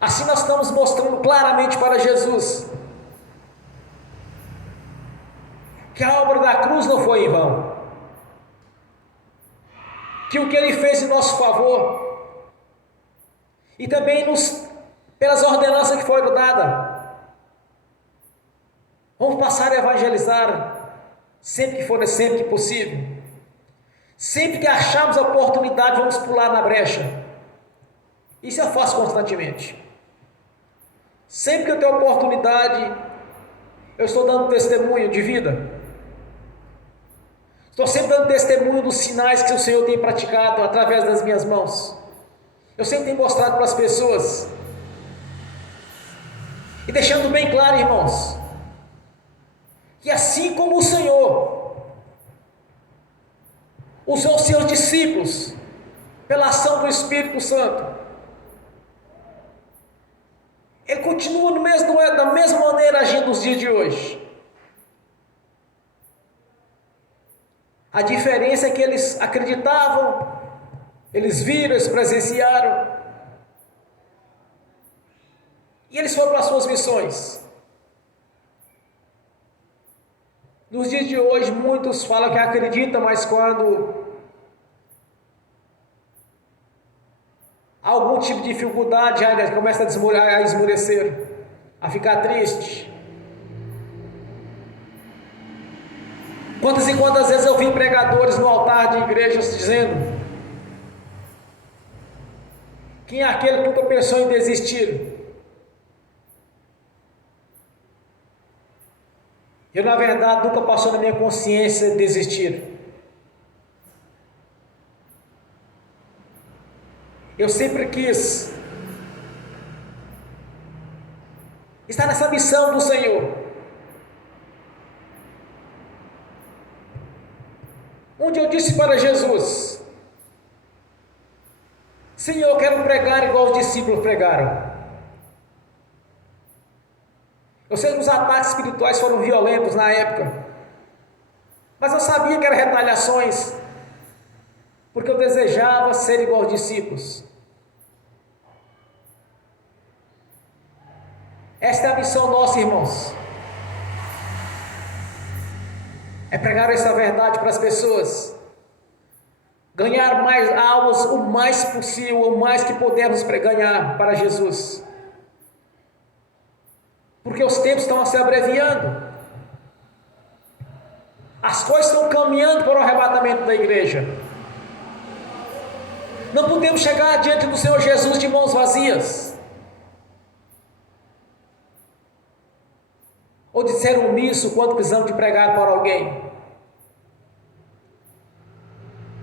Assim nós estamos mostrando claramente para Jesus que a obra da cruz não foi em vão. Que o que Ele fez em nosso favor, e também pelas ordenanças que foram dadas, vamos passar a evangelizar sempre que for, sempre que possível. Sempre que acharmos a oportunidade, vamos pular na brecha. Isso eu faço constantemente. Sempre que eu tenho oportunidade, eu estou dando testemunho de vida. Estou sempre dando testemunho dos sinais que o Senhor tem praticado através das minhas mãos. Eu sempre tenho mostrado para as pessoas. E deixando bem claro, irmãos, que assim como o Senhor usou os seus discípulos pela ação do Espírito Santo, Ele continua da mesma maneira agindo nos dias de hoje. A diferença é que eles acreditavam, eles viram, eles presenciaram, e eles foram para as suas missões. Nos dias de hoje, muitos falam que acreditam, mas quando há algum tipo de dificuldade, já começa a esmorecer, a ficar triste. Quantas e quantas vezes eu vi pregadores no altar de igrejas dizendo: quem é aquele que nunca pensou em desistir? Eu, na verdade, nunca passou na minha consciência desistir. Eu sempre quis estar nessa missão do Senhor. Onde eu disse para Jesus: Senhor, eu quero pregar igual os discípulos pregaram. Eu sei que os ataques espirituais foram violentos na época, mas eu sabia que eram retaliações, porque eu desejava ser igual aos discípulos. Esta é a missão nossa, irmãos. É pregar essa verdade para as pessoas. Ganhar mais almas o mais possível, o mais que pudermos ganhar para Jesus. Porque os tempos estão se abreviando. As coisas estão caminhando para o arrebatamento da igreja. Não podemos chegar diante do Senhor Jesus de mãos vazias. Ou de ser omisso quando precisamos de pregar para alguém.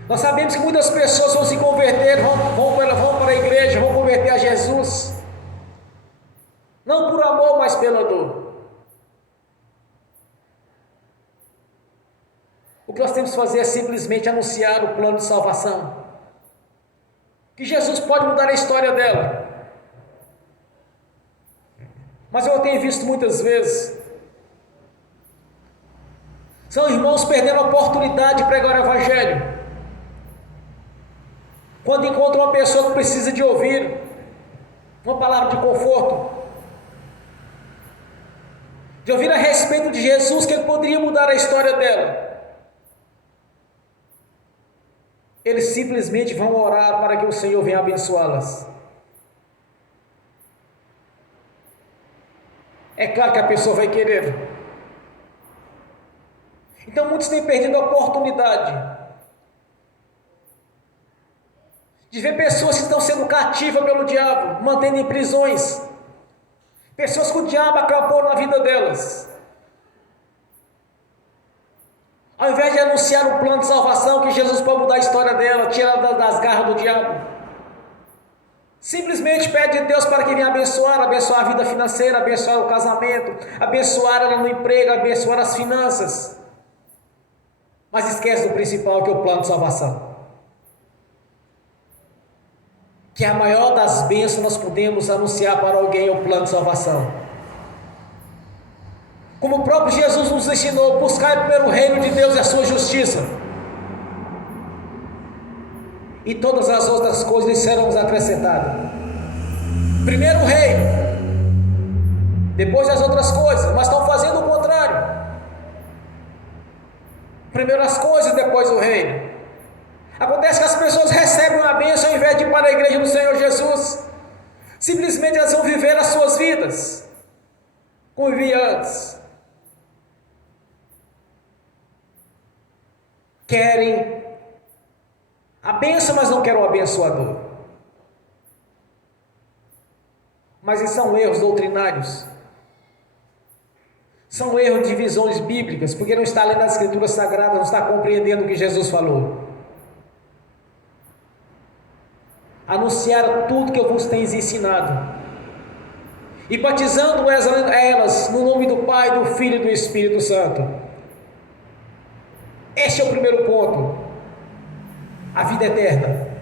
Nós sabemos que muitas pessoas vão se converter, vão para a igreja, vão converter a Jesus. Não por amor, mas pela dor. O que nós temos que fazer é simplesmente anunciar o plano de salvação. Que Jesus pode mudar a história dela. Mas eu tenho visto muitas vezes, são irmãos perdendo a oportunidade de pregar o Evangelho. Quando encontram uma pessoa que precisa de ouvir uma palavra de conforto, de ouvir a respeito de Jesus, que ele poderia mudar a história dela, eles simplesmente vão orar para que o Senhor venha abençoá-las. É claro que a pessoa vai querer. Então muitos têm perdido a oportunidade de ver pessoas que estão sendo cativas pelo diabo, mantendo em prisões, pessoas que o diabo acampou na vida delas. Ao invés de anunciar o plano de salvação, que Jesus pode mudar a história dela, tirar das garras do diabo, simplesmente pede a Deus para que venha abençoar a vida financeira, abençoar o casamento, abençoar ela no emprego, abençoar as finanças, mas esquece do principal, que é o plano de salvação. Que a maior das bênçãos nós podemos anunciar para alguém o plano de salvação. Como o próprio Jesus nos ensinou: buscar primeiro o reino de Deus e a sua justiça, e todas as outras coisas lhe serão acrescentadas. Primeiro o reino, depois as outras coisas, mas estão fazendo o contrário. Primeiro as coisas, depois o reino. Acontece que as pessoas recebem uma bênção, ao invés de ir para a igreja do Senhor Jesus, simplesmente elas vão viver as suas vidas como viviam antes. Querem a bênção, mas não querem o abençoador. Mas isso são erros doutrinários. São erros de visões bíblicas, porque não está lendo as Escrituras Sagradas, não está compreendendo o que Jesus falou. Anunciar tudo que eu vos tenho ensinado, e batizando elas no nome do Pai, do Filho e do Espírito Santo. Este é o primeiro ponto, a vida eterna.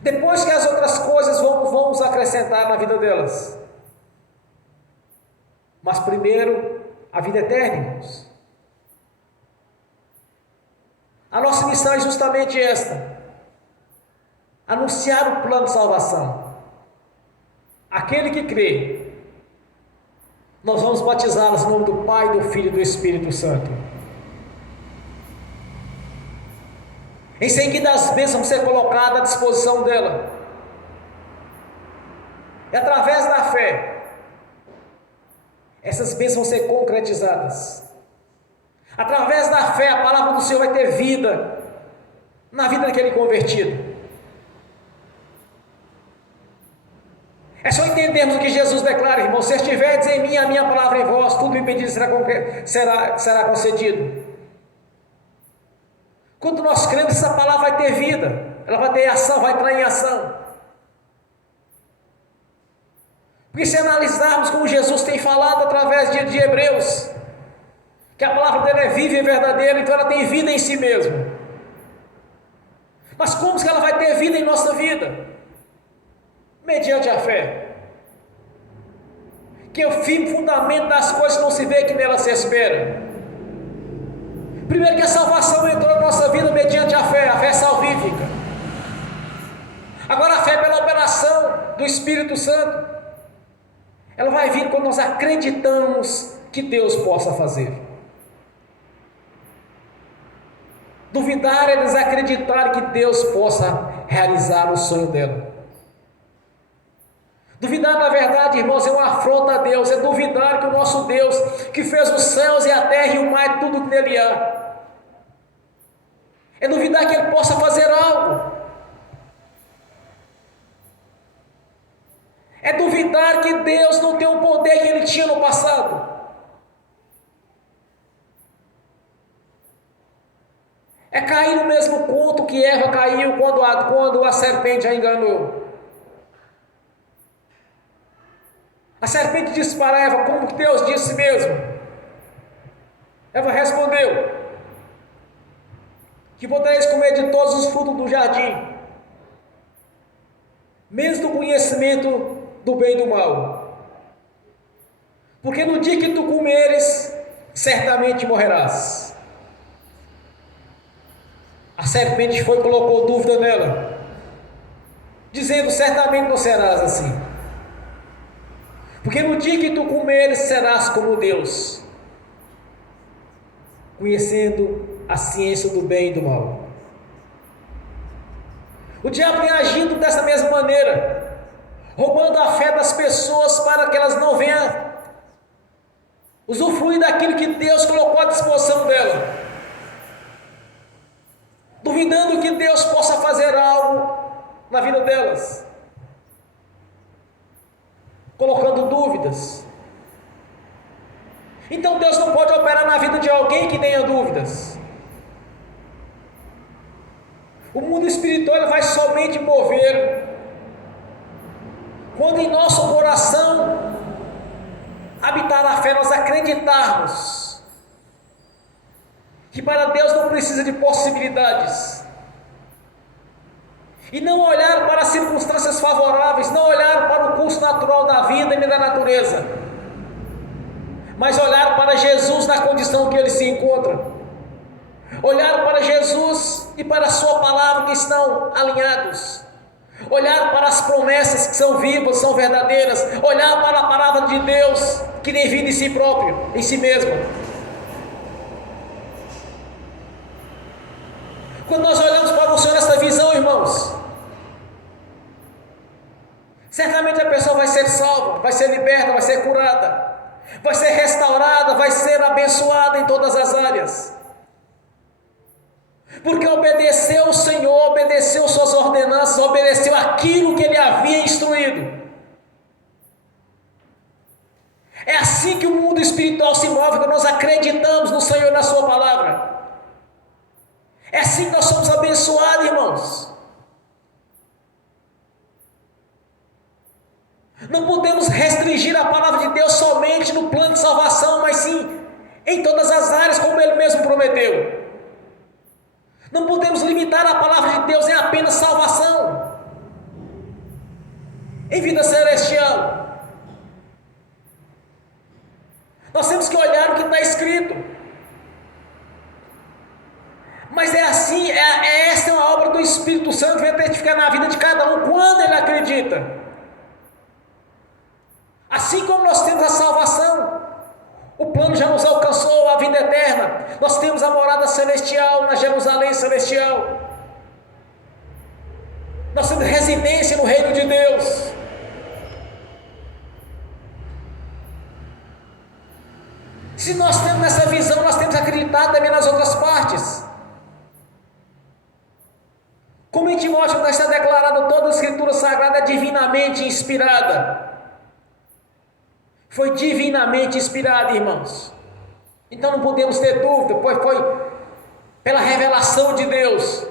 Depois que as outras coisas vão nos acrescentar na vida delas, mas primeiro a vida eterna, irmãos. A nossa missão é justamente esta: anunciar o plano de salvação. Aquele que crê, nós vamos batizá-los em nome do Pai, do Filho e do Espírito Santo. Em seguida, as bênçãos vão ser colocadas à disposição dela. E através da fé, essas bênçãos vão ser concretizadas. Através da fé, a palavra do Senhor vai ter vida na vida daquele convertido. É só entendermos o que Jesus declara, irmão: se estiverdes em mim, a minha palavra em vós, tudo me pedido será concedido. Quando nós cremos, essa palavra vai ter vida, ela vai ter ação, vai entrar em ação. Porque se analisarmos como Jesus tem falado através de Hebreus, que a palavra dele é viva e verdadeira, então ela tem vida em si mesma. Mas como que ela vai ter vida em nossa vida? Mediante a fé, que é o firme fundamento das coisas que não se vê, que nela se espera. Primeiro, que a salvação entrou na nossa vida mediante a fé salvífica. Agora a fé pela operação do Espírito Santo, ela vai vir quando nós acreditamos que Deus possa fazer. Duvidar é desacreditar que Deus possa realizar o sonho dela. Duvidar, na verdade, irmãos, é uma afronta a Deus. É duvidar que o nosso Deus, que fez os céus e a terra e o mar, tudo que nele há, é duvidar que Ele possa fazer algo. É duvidar que Deus não tem o poder que Ele tinha no passado. É cair no mesmo conto que Eva caiu quando a serpente a enganou. A serpente disse para Eva, como Deus disse mesmo. Eva respondeu que podereis comer de todos os frutos do jardim, menos do conhecimento do bem e do mal, porque no dia que tu comeres, certamente morrerás. A serpente foi e colocou dúvida nela, dizendo: certamente não serás assim, porque no dia que tu comeres, serás como Deus, conhecendo a ciência do bem e do mal. O diabo vem agindo dessa mesma maneira, roubando a fé das pessoas para que elas não venham usufruir daquilo que Deus colocou à disposição dela, duvidando que Deus possa fazer algo na vida delas, colocando dúvidas. Então Deus não pode operar na vida de alguém que tenha dúvidas. O mundo espiritual ele vai somente mover quando em nosso coração habitar a fé, nós acreditarmos que para Deus não precisa de possibilidades, e não olhar para as circunstâncias favoráveis, não olhar para o curso natural da vida e da natureza, mas olhar para Jesus na condição que ele se encontra, olhar para Jesus e para a sua palavra que estão alinhados, olhar para as promessas que são vivas, são verdadeiras, olhar para a palavra de Deus que tem vida em si próprio, em si mesmo. Quando nós olhamos para o Senhor nessa visão, irmãos, certamente a pessoa vai ser salva, vai ser liberta, vai ser curada, vai ser restaurada, vai ser abençoada em todas as áreas, porque obedeceu o Senhor, obedeceu suas ordenanças, obedeceu aquilo que Ele havia instruído. É assim que o mundo espiritual se move, quando nós acreditamos no Senhor e na sua palavra. É assim que nós somos abençoados, irmãos. Não podemos restringir a palavra de Deus somente no plano de salvação, mas sim em todas as áreas, como Ele mesmo prometeu. Não podemos limitar a palavra de Deus em apenas salvação, em vida celestial. Nós temos que olhar o que está escrito. Mas é assim, essa é uma obra do Espírito Santo, que vai testificar na vida de cada um quando ele acredita. Assim como nós temos a salvação, o plano já nos alcançou, a vida eterna, nós temos a morada celestial, na Jerusalém celestial, nós temos residência no reino de Deus. Se nós temos essa visão, nós temos que acreditar também nas outras partes. Como em Timóteo está declarado, toda a Escritura Sagrada é divinamente inspirada. Foi divinamente inspirada, irmãos. Então não podemos ter dúvida, pois foi pela revelação de Deus,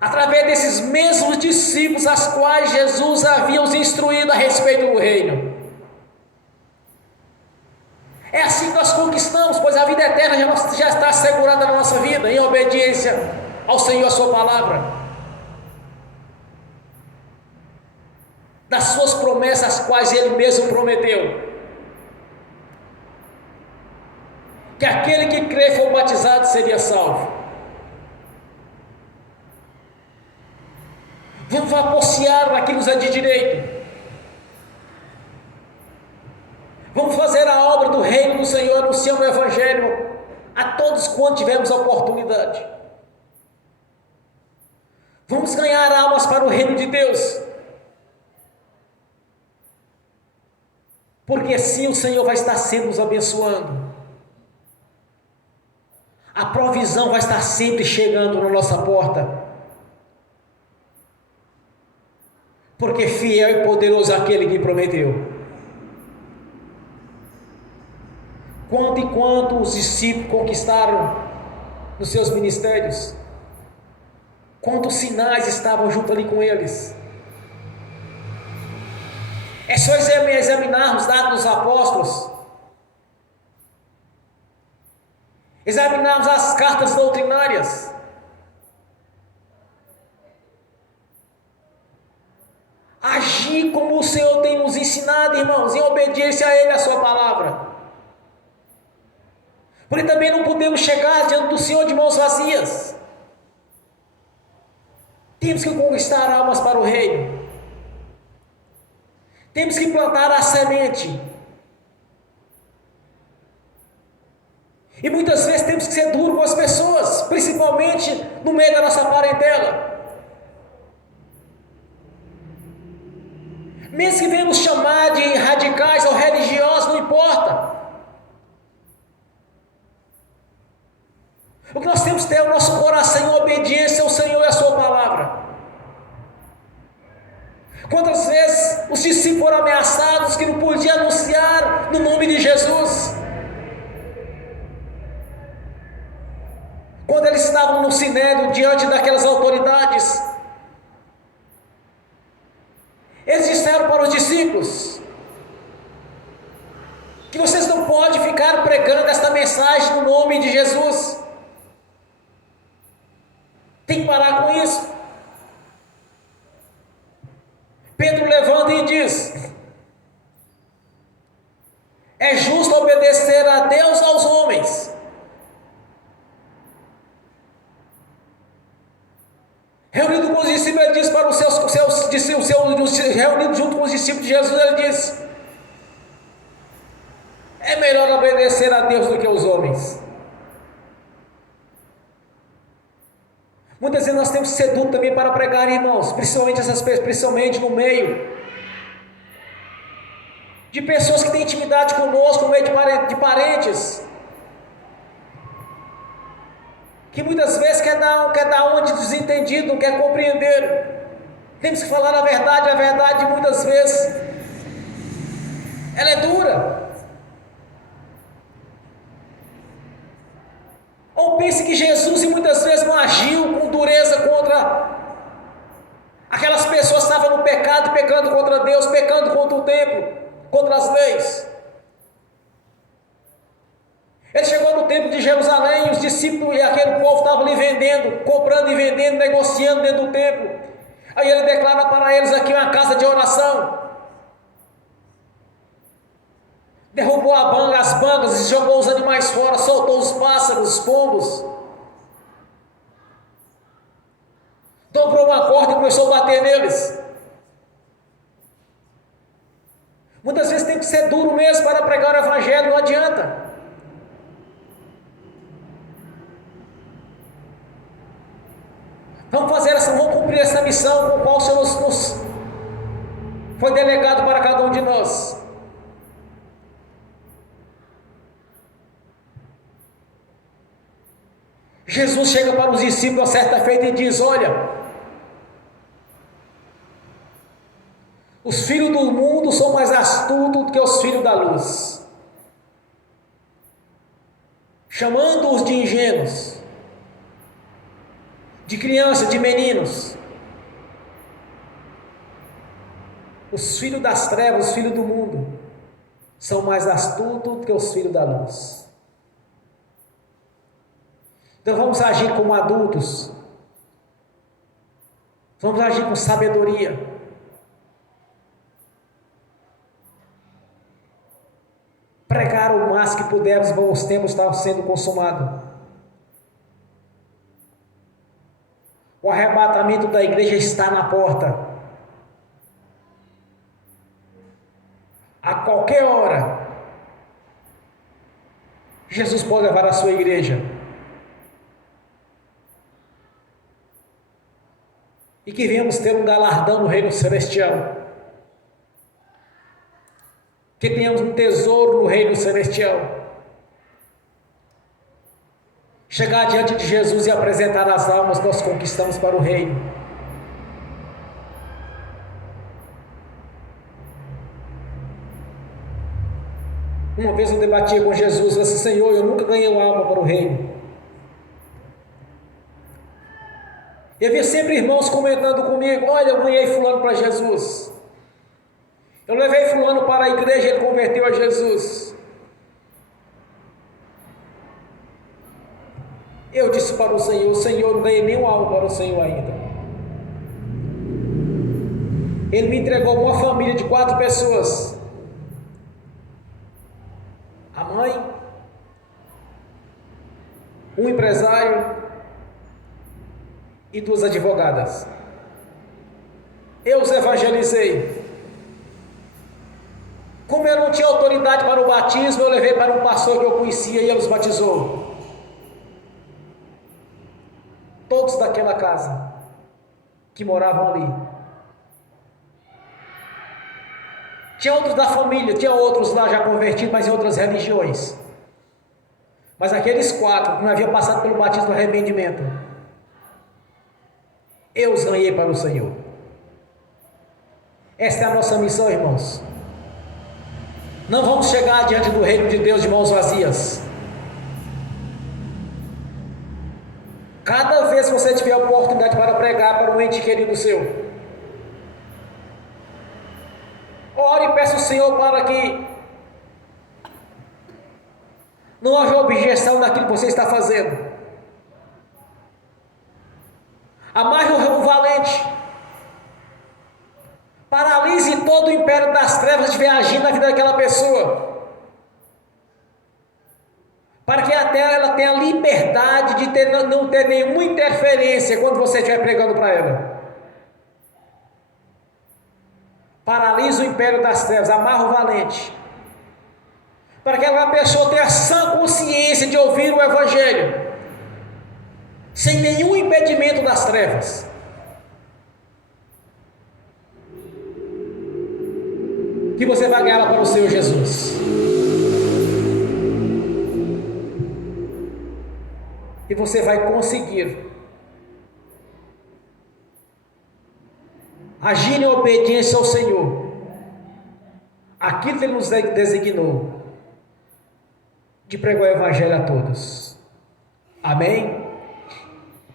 através desses mesmos discípulos, as quais Jesus havia os instruído a respeito do reino. É assim que nós conquistamos, pois a vida eterna já está assegurada na nossa vida, em obediência ao Senhor, a sua palavra, das suas promessas, as quais Ele mesmo prometeu, que aquele que crê e for batizado seria salvo. Vamos apostiar naquilo que nos é de direito. Vamos fazer a obra do reino do Senhor, anunciando o Evangelho a todos quanto tivermos a oportunidade. Vamos ganhar almas para o reino de Deus, porque assim o Senhor vai estar sempre nos abençoando. A provisão vai estar sempre chegando na nossa porta, porque fiel e poderoso é aquele que prometeu. Quanto e quanto os discípulos conquistaram nos seus ministérios, quantos sinais estavam junto ali com eles. É só examinarmos Atos dos Apóstolos, examinarmos as cartas doutrinárias, agir como o Senhor tem nos ensinado, irmãos, em obediência a Ele, a sua palavra. Porque também não podemos chegar diante do Senhor de mãos vazias. Temos que conquistar almas para o reino. Temos que plantar a semente. E muitas vezes temos que ser duros com as pessoas, principalmente no meio da nossa parentela. Mesmo que venhamos chamar de radicais ou religiosos, não importa. O que nós temos que ter é o nosso coração em obediência ao Senhor e à sua palavra. Quantas vezes os discípulos foram ameaçados que não podiam anunciar no nome de Jesus? Quando eles estavam no sinédrio diante daquelas autoridades, eles disseram para os discípulos que vocês não podem ficar pregando esta mensagem no nome de Jesus. Tem que parar com isso. Pedro levanta e diz: é justo obedecer a Deus e aos homens. Reunido com os discípulos, ele diz para os seus discípulos, reunido junto com os discípulos de Jesus, ele diz: é melhor obedecer a Deus do que aos homens. Muitas vezes nós temos que ser duros também para pregar, irmãos, principalmente no meio de pessoas que têm intimidade conosco, no meio de parentes, que muitas vezes quer dar uma de desentendido, não quer compreender. Temos que falar a verdade muitas vezes ela é dura. Ou pense que Jesus muitas vezes não agiu com dureza contra aquelas pessoas que estavam no pecado, pecando contra Deus, pecando contra o templo, contra as leis. Ele chegou no templo de Jerusalém, os discípulos e aquele povo estavam ali vendendo, comprando e vendendo, negociando dentro do templo. Aí ele declara para eles aqui uma casa de oração. Derrubou as bancas e jogou os animais fora, soltou os pássaros, os pombos. Dobrou uma corda e começou a bater neles. Muitas vezes tem que ser duro mesmo para pregar o evangelho, não adianta. Vamos cumprir essa missão com a qual o Senhor nos foi delegado para cada um de nós. Jesus chega para os discípulos certa feita e diz: olha, os filhos do mundo são mais astutos do que os filhos da luz, chamando-os de ingênuos, de crianças, de meninos. Os filhos das trevas, os filhos do mundo, são mais astutos do que os filhos da luz. Então vamos agir como adultos, vamos agir com sabedoria. Pregar o máximo que pudermos, os tempos estão sendo consumados. O arrebatamento da igreja está na porta. A qualquer hora, Jesus pode levar a sua igreja. E que venhamos ter um galardão no reino celestial. Que tenhamos um tesouro no reino celestial. Chegar diante de Jesus e apresentar as almas que nós conquistamos para o reino. Uma vez eu debatia com Jesus, eu disse: Senhor, eu nunca ganhei uma alma para o reino. E havia sempre irmãos comentando comigo: olha, eu ganhei fulano para Jesus. Eu levei fulano para a igreja e ele converteu a Jesus. Eu disse para o Senhor: Senhor, eu não ganhei nenhuma alma para o Senhor ainda. Ele me entregou uma família de 4 pessoas. A mãe, um empresário e 2 advogadas. Eu os evangelizei. Como eu não tinha autoridade para o batismo, eu levei para um pastor que eu conhecia e ele os batizou. Todos daquela casa que moravam ali. Tinha outros da família, tinha outros lá já convertidos, mas em outras religiões. Mas aqueles 4 que não haviam passado pelo batismo do arrependimento, eu os ganhei para o Senhor. Esta é a nossa missão, irmãos. Não vamos chegar diante do reino de Deus de mãos vazias. Cada vez que você tiver a oportunidade para pregar para um ente querido seu, ore e peça ao Senhor para que não haja objeção naquilo que você está fazendo. Amarre o valente. Paralise todo o império das trevas que estiver agindo na vida daquela pessoa. Para que até ela tenha liberdade de não ter nenhuma interferência quando você estiver pregando para ela. Paralisa o império das trevas, amarra o valente. Para que aquela pessoa tenha sã consciência de ouvir o Evangelho, sem nenhum impedimento das trevas. Que você vai ganhar para o Senhor Jesus. E você vai conseguir agir em obediência ao Senhor, aquilo que Ele nos designou, de pregar o Evangelho a todos. Amém?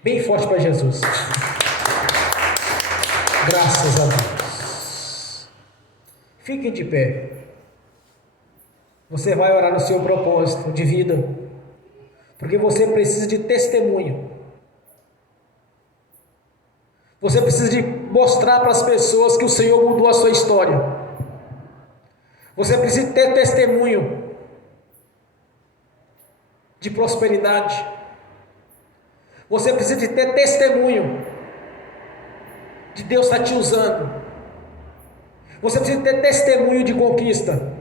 Bem forte para Jesus. Graças a Deus. Fiquem de pé. Você vai orar no seu propósito de vida, porque você precisa de testemunho. Você precisa de mostrar para as pessoas que o Senhor mudou a sua história. Você precisa ter testemunho de prosperidade. Você precisa de ter testemunho de Deus estar te usando. Você precisa ter testemunho de conquista.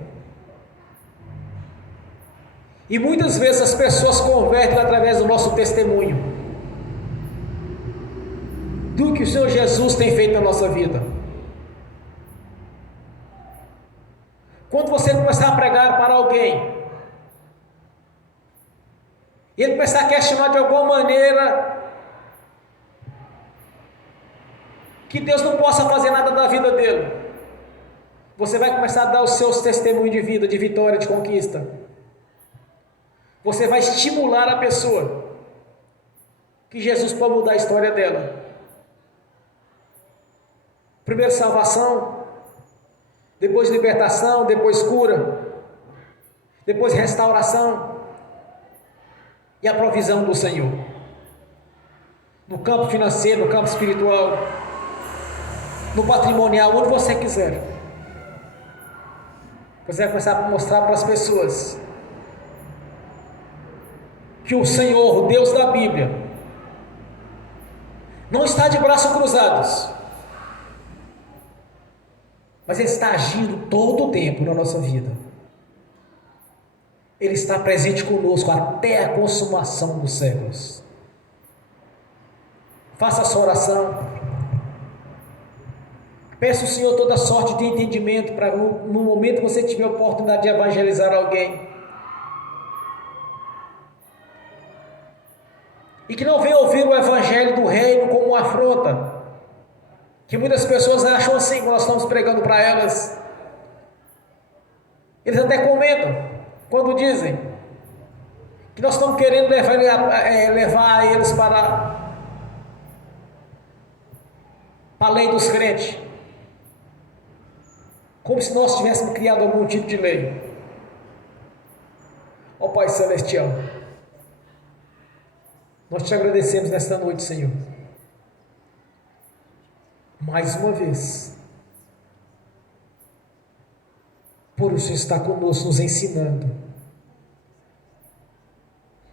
E muitas vezes as pessoas convertem através do nosso testemunho, do que o Senhor Jesus tem feito na nossa vida. Quando você começar a pregar para alguém e ele começar a questionar de alguma maneira que Deus não possa fazer nada da vida dele, você vai começar a dar os seus testemunhos de vida, de vitória, de conquista. Você vai estimular a pessoa que Jesus pode mudar a história dela. Primeiro salvação, depois libertação, depois cura, depois restauração e a provisão do Senhor. No campo financeiro, no campo espiritual, no patrimonial, onde você quiser. Você vai começar a mostrar para as pessoas que o Senhor, o Deus da Bíblia, não está de braços cruzados, mas Ele está agindo todo o tempo na nossa vida. Ele está presente conosco até a consumação dos séculos. Faça a sua oração. Peça ao Senhor toda sorte de entendimento para no momento que você tiver a oportunidade de evangelizar alguém. E que não venha ouvir o evangelho do reino como uma afronta. Que muitas pessoas acham assim quando nós estamos pregando para elas. Eles até comentam quando dizem que nós estamos querendo levar eles para a lei dos crentes. Como se nós tivéssemos criado algum tipo de lei. Ó Pai Celestial, nós te agradecemos nesta noite, Senhor. Mais uma vez, por o Senhor estar conosco, nos ensinando,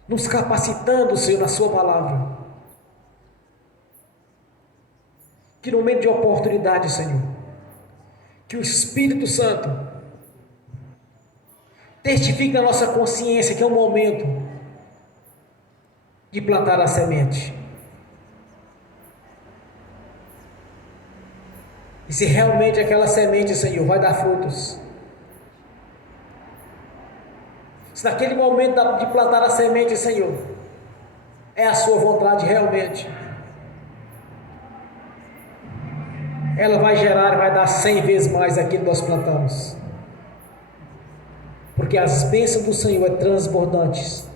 nos capacitando, Senhor, na sua palavra. Que no momento de oportunidade, Senhor, que o Espírito Santo testifique na nossa consciência que é o momento de plantar a semente. E se realmente aquela semente, Senhor, vai dar frutos. Se naquele momento de plantar a semente, Senhor, é a sua vontade realmente, ela vai gerar, vai dar 100 vezes mais aquilo que nós plantamos. Porque as bênçãos do Senhor são transbordantes,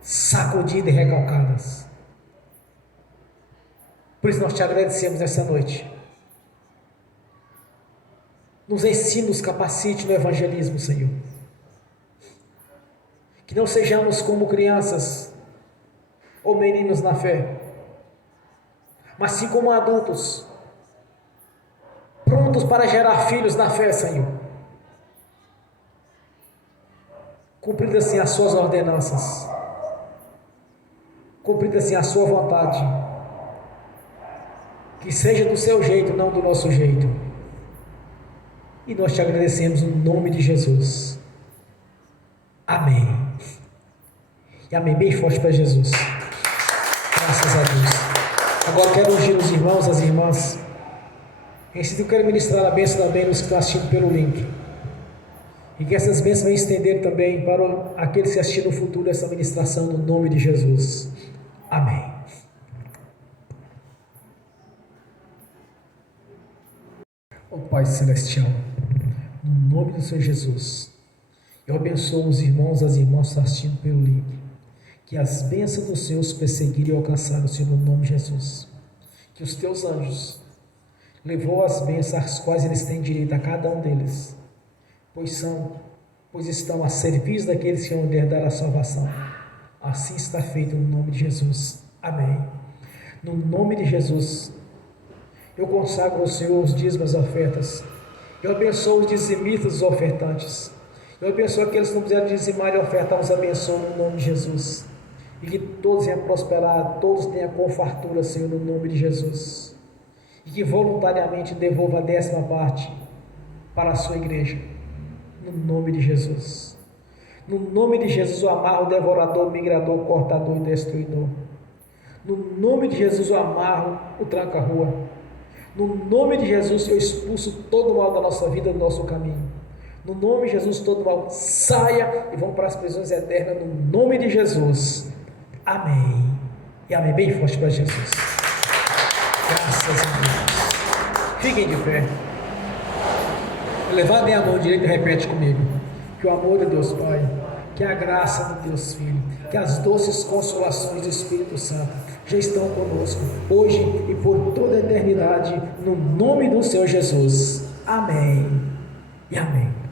sacudidas e recalcadas. Por isso nós te agradecemos essa noite. Nos ensine, nos capacite no evangelismo, Senhor. Que não sejamos como crianças ou meninos na fé, mas sim como adultos, prontos para gerar filhos na fé, Senhor. Cumprindo assim as suas ordenanças, cumprindo assim a sua vontade, que seja do seu jeito, não do nosso jeito. E nós te agradecemos no nome de Jesus. Amém. E amém bem forte para Jesus. Graças a Deus. Agora quero ungir os irmãos, as irmãs. Em seguida, eu quero ministrar a bênção também nos que estão assistindo pelo link. E que essas bênçãos venham estender também para aqueles que assistirem no futuro essa ministração no nome de Jesus. Amém. Ó Pai Celestial, no nome do Senhor Jesus, eu abençoo os irmãos e as irmãs que estão assistindo pelo link. Que as bênçãos do Senhor os perseguirem e alcançarem o Senhor no nome de Jesus. Que os teus anjos levou as bênçãos às quais eles têm direito, a cada um deles, pois estão a serviço daqueles que vão herdar a salvação. Assim está feito no nome de Jesus. Amém. No nome de Jesus, eu consagro ao Senhor os dízimos e as ofertas. Eu abençoo os dizimistas e os ofertantes. Eu abençoo aqueles que não quiserem dizimar e ofertar, os abençoo no nome de Jesus. E que todos venham prosperar, todos tenham com fartura, Senhor, no nome de Jesus. E que voluntariamente devolva a 10ª parte para a sua igreja, no nome de Jesus. No nome de Jesus eu amarro o devorador, o migrador, o cortador e o destruidor. No nome de Jesus eu amarro o tranca-rua. No nome de Jesus eu expulso todo o mal da nossa vida, do nosso caminho. No nome de Jesus, todo mal saia e vão para as prisões eternas, no nome de Jesus. Amém. E amém. Bem forte para Jesus. Graças a Deus. Fiquem de pé. Levantem a mão direita e repete comigo. Que o amor de Deus Pai, que a graça do Deus Filho, que as doces consolações do Espírito Santo já estão conosco, hoje e por toda a eternidade, no nome do Senhor Jesus. Amém e amém.